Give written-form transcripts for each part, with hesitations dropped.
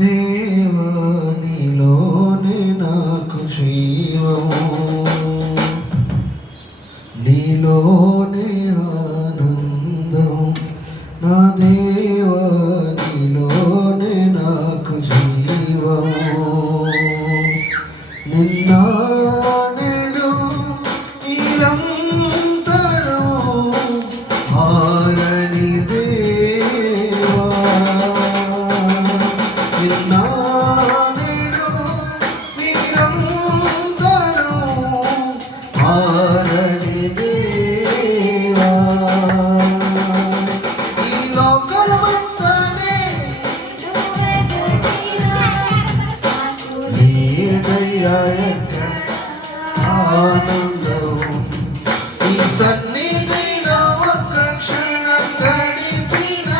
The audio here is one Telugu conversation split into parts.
దేవా నీలోనే నాకు జీవము, నీలోనే ఆనందము. నా దేవా నీలోనే నాకు జీవము. నిన్న నేడు నిరంతరం ఆరని దేవా, నిన్న నేడు నిరంతరం ఆరని దేవా. ఈ లోకమంతనే నీ దయ ఆనందం, ఈ సన్నిధిలో ఒక్క క్షణం గడిపిన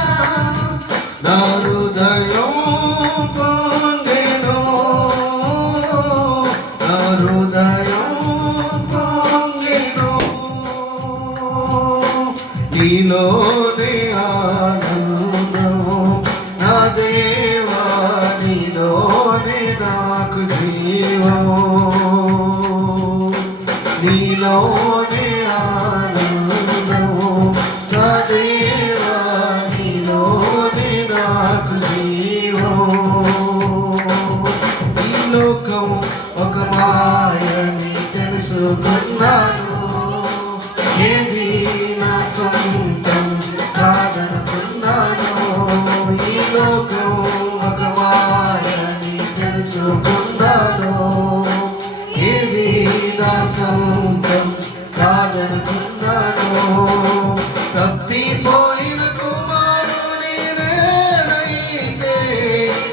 నా హృదయం పొంగెను, నా హృదయం పొంగెను. నీలోనే ఆనందము, నా దేవా నీలోనే నాకు జీవము, నీలోనే ఆనందము. నా దేవా నీలోనే నాకు జీవము. ఈ లోకం ఒక మాయని తెలుసుకున్నాను, ఏది నా సొంతం కాదనుకున్నాను. ఈ లోకం ఒక మాయని తెలుసుకున్నాను, ఏది నా సొంతం కాదనుకున్నాను. తప్పిపోయిన కుమారుని నేనైతే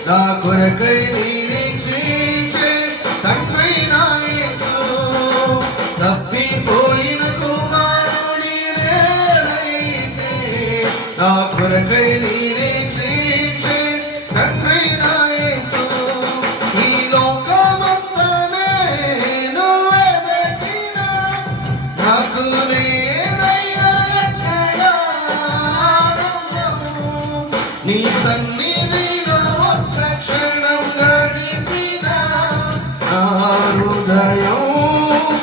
నా కొరకై నిరీక్షించే తండ్రి నా యేసు. తప్పిపోయిన కుమారుని నేనైతే నా కొరకై నిరీక్షించే తండ్రి నా యేసు. ఈ లోకమంతనే నువ్వే వెతికినా నాకు లేదయ్యా ఎక్కడ ఆనందము. నీ సన్నిధిలో ఒక్క క్షణం గడిపిన నా హృదయం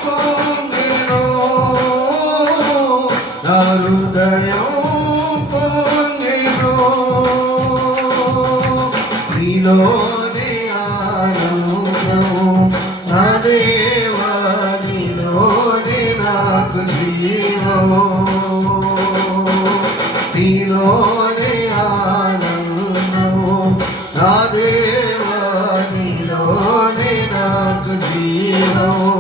పొంగెను, నా హృదయం పొంగెను. నీలోనే ఆనందము, నా దేవా నీలోనే నాకు జీవము, నీలోనే ఆనందము. నా దేవా నీలోనే నాకు జీవము.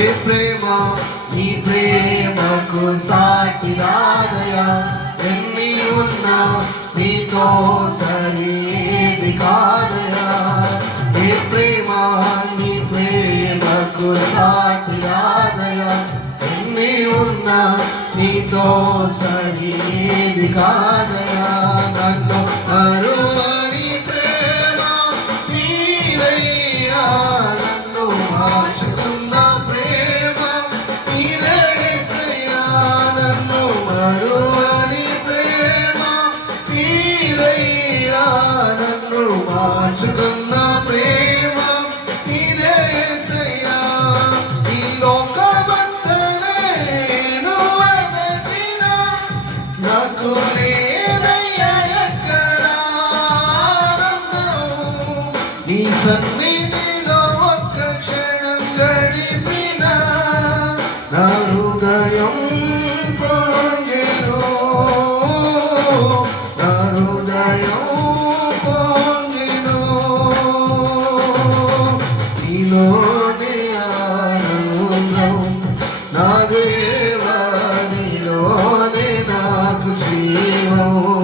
ఏ ప్రేమ నీ ప్రేమకు సాటి రాదయా, ఎన్ని ఉన్నా నీతో సరిది కాదయా. ఏ ప్రేమ నీ ప్రేమకు సాటి రాదయా, ఎన్ని ఉన్నా నీతో సరిది కాదయా. నన్ను కరువని ప్రేమ నీదయ్యా, నన్ను మార్చుకున్న ప్రేమ నీదయ్యా. నన్ను కరువని ప్రేమ నీదయ్యా, నన్ను మార్చుకున్న ప్రేమ నీదయ్యా. ఈ లోకమంతనే నువ్వే వెతికినా నాకు లేదయ్యా ఎక్కడ ఆనందము. నీ సన్నిధిలో ఒక్క క్షణం గడిపిన నా హృదయం పొంగెను, నా హృదయం పొంగెను. నీలోనే ఆనందం, నా దేవా నీలోనే నాకు జీవము.